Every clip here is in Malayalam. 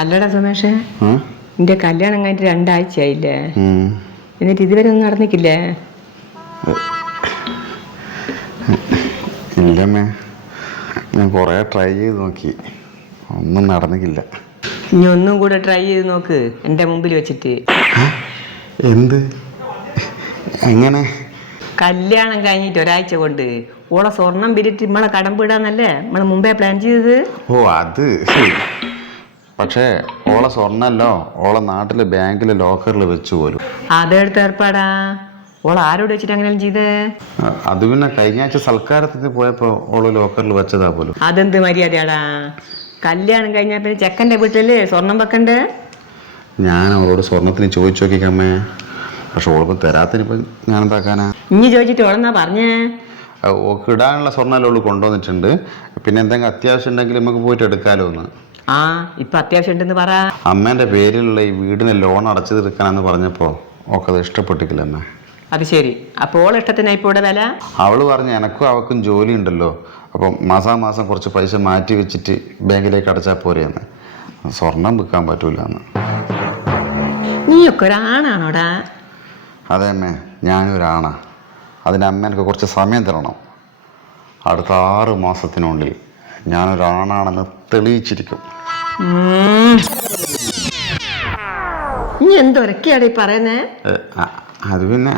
അല്ലടാ സുമേഷേ? നിന്റെ കല്യാണം കഴിഞ്ഞിട്ട് രണ്ടാഴ്ചയായില്ലേ. എന്നിട്ട് ഇതുവരെ ഒന്നും നടന്നിക്കില്ലേ ഇല്ലമ്മേ ഞാൻ കുറേ ട്രൈ ചെയ്ത് നോക്കി. ഒന്നും നടന്നിക്കില്ല ഇനി ഒന്നും കൂടെ ട്രൈ ചെയ്ത് നോക്ക്. എന്റെ മുമ്പിൽ വെച്ചിട്ട്. എന്ത്? എങ്ങനെ? കല്യാണം കഴിഞ്ഞിട്ട് ഒരാഴ്ച കൊണ്ട് ഓളെ സ്വർണം പിരിട്ട് നമ്മളെ വിടാന്നല്ലേ? നമ്മൾ മുമ്പേ പ്ലാൻ ചെയ്തത്? ഓ അത്. പക്ഷേ ഓളെ സ്വർണല്ലോ. ഓളെ നാട്ടിലെ ബാങ്കിലെ ലോക്കറിൽ വെച്ചു പോലും അതെടുത്ത് ഏർപ്പാടാ? ഓൾ ആരോട് വെച്ചിട്ട് അങ്ങനെ ചെയ്തേ? അത് പിന്നെ കഴിഞ്ഞ ആഴ്ച സൽക്കാരത്തിന് പോയപ്പോ ഓൾ ലോക്കറിൽ വെച്ചതാ പോലും. അതെന്ത് മര്യാദയാടാ? കല്യാണം കഴിഞ്ഞാൽ പിന്നെ ചെക്കന്റെ വീട്ടിലല്ലേ സ്വർണം വെക്കണ്ടേ? ഞാൻ അവളോട് സ്വർണത്തിന് ചോദിച്ചു നോക്കിക്കമ്മേ പക്ഷെ ഓളിപ്പോൾ തരാത്തിനിപ്പോ ഞാൻ എന്താക്കാനാ ഇനി ചോദിച്ചിട്ട് ഓളെന്നാ പറഞ്ഞേ? ഓക്ക് ഇടാനുള്ള സ്വർണല്ലേ ഓൾ കൊണ്ടുവന്നിട്ടുണ്ട്. പിന്നെ എന്തെങ്കിലും അത്യാവശ്യം ഉണ്ടെങ്കിൽ നമുക്ക് പോയിട്ട് എടുക്കാലോ എന്ന് ആ ഇപ്പൊ അത്യാവശ്യം ഉണ്ടെന്ന് പറ. അമ്മേന്റെ പേരിലുള്ള ഈ വീടിന് ലോൺ അടച്ചു തീർക്കാനെന്ന് പറഞ്ഞപ്പോ പറഞ്ഞപ്പോൾ അത് ഇഷ്ടപ്പെട്ടില്ല അമ്മ. അത് ശരി. അപ്പോൾ ഓളെ ഇഷ്ടത്തിനാ ഇപ്പോൾ ഇവിടെ വില അവൾ പറഞ്ഞു എനക്കും അവക്കും ജോലി ഉണ്ടല്ലോ അപ്പം മാസാമാസം കുറച്ച് പൈസ മാറ്റി വെച്ചിട്ട് ബാങ്കിലേക്ക് അടച്ചാൽ പോരെയെന്ന് സ്വർണം വിൽക്കാൻ പറ്റൂല എന്ന് നീയൊക്കെ ഒരാണാണോടാ? അതെ അമ്മേ ഞാനൊരാണാ അതിന് അമ്മ എനിക്ക് കുറച്ച് സമയം തരണം. അടുത്ത ആറ് മാസത്തിനുള്ളിൽ ഞാനൊരാണാണെന്ന് തെളിയിച്ചിരിക്കും. നീ എന്തൊരക്കെയാണ് ഈ പറയുന്നേ? അത് പിന്നെ.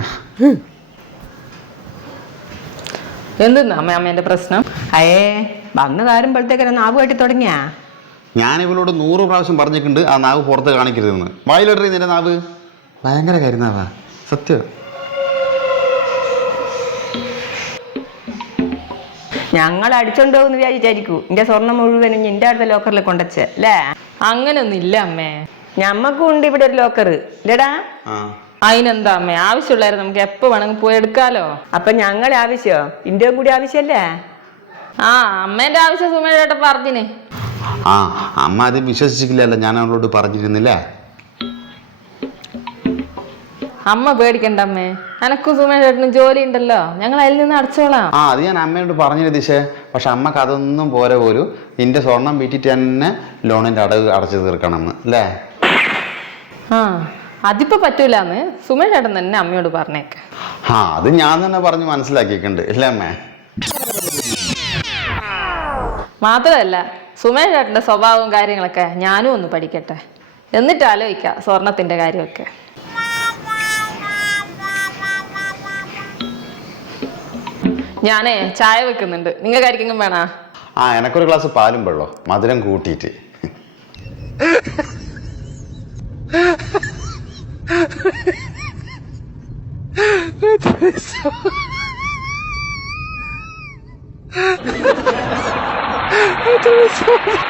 എന്തെന്നാ അമ്മ അമ്മേന്റെ പ്രശ്നം? അയേ വന്ന് കാരുമ്പോഴത്തേക്ക് നാവ് കെട്ടി തുടങ്ങിയാ? ഞാൻ ഇവളോട് നൂറ് പ്രാവശ്യം പറഞ്ഞിട്ടുണ്ട് ആ നാവ് പുറത്ത് കാണിക്കരുതെന്ന്. വായിലിടറി നിന്റെ നാവ്? ഭയങ്കര കരുനാവാ. സത്യം. ഞങ്ങൾ അടിച്ചോണ്ടോന്ന് വിചാരിച്ചായിരിക്കൂ. എന്റെ സ്വർണം മുഴുവനും നിന്റെ അടുത്ത ലോക്കറിൽ കൊണ്ടച്ച് അല്ലേ? അങ്ങനൊന്നും ഇല്ല അമ്മേ. ഞമ്മക്കും ഉണ്ട് ഇവിടെ ഒരു ലോക്കർ ഇല്ലടാ. ആ. അതിനെന്താ അമ്മേ? ആവശ്യമുള്ളായിരുന്നു നമുക്ക് എപ്പോ വേണമെങ്കിൽ പോയി എടുക്കാലോ? അപ്പൊ ഞങ്ങളെ ആവശ്യമോ ഇന്ത്യയും കൂടി ആവശ്യമല്ലേ ആ അമ്മേന്റെ ആവശ്യം സുമേഷേട്ട പറഞ്ഞിന്. ആ അമ്മ അത് വിശ്വസിച്ചില്ലല്ലോ ഞാൻ അവളോട് പറഞ്ഞിരുന്നില്ലേ? അമ്മ പേടിക്കണ്ട അമ്മേ. അനക്കും സുമേഷേട്ടനും ജോലി ഉണ്ടല്ലോ. ഞങ്ങൾ അതിൽ നിന്ന് അടച്ചോളാം. ആ അത് ഞാൻ അമ്മയോട് പറഞ്ഞു ദിശേ? പക്ഷെ അമ്മയ്ക്ക് അതൊന്നും പോരെ പോലും. നിന്റെ സ്വർണം വീട്ടിട്ട് തന്നെ ലോണിന്റെ അടവ് അടച്ചു തീർക്കണമെന്ന് അല്ലേ? ആ അതിപ്പോ പറ്റൂലെന്ന് സുമേഷേട്ടൻ തന്നെ അമ്മയോട് പറഞ്ഞേക്ക. ആ അത് ഞാൻ തന്നെ പറഞ്ഞു മനസ്സിലാക്കിയിട്ടുണ്ട്. ഇല്ലേ അമ്മേ? മാത്രമല്ല സുമേഷേട്ടന്റെ സ്വഭാവവും കാര്യങ്ങളൊക്കെ ഞാനും ഒന്ന് പഠിക്കട്ടെ. എന്നിട്ട് ആലോചിക്കാം സ്വർണത്തിന്റെ കാര്യമൊക്കെ. ഞാനേ ചായ വെക്കുന്നുണ്ട്. നിങ്ങൾക്ക് ആർക്കെങ്കിലും വേണോ? ആ എനക്കൊരു ഗ്ലാസ് പാലും വെള്ളോ. മധുരം കൂട്ടിയിട്ട്.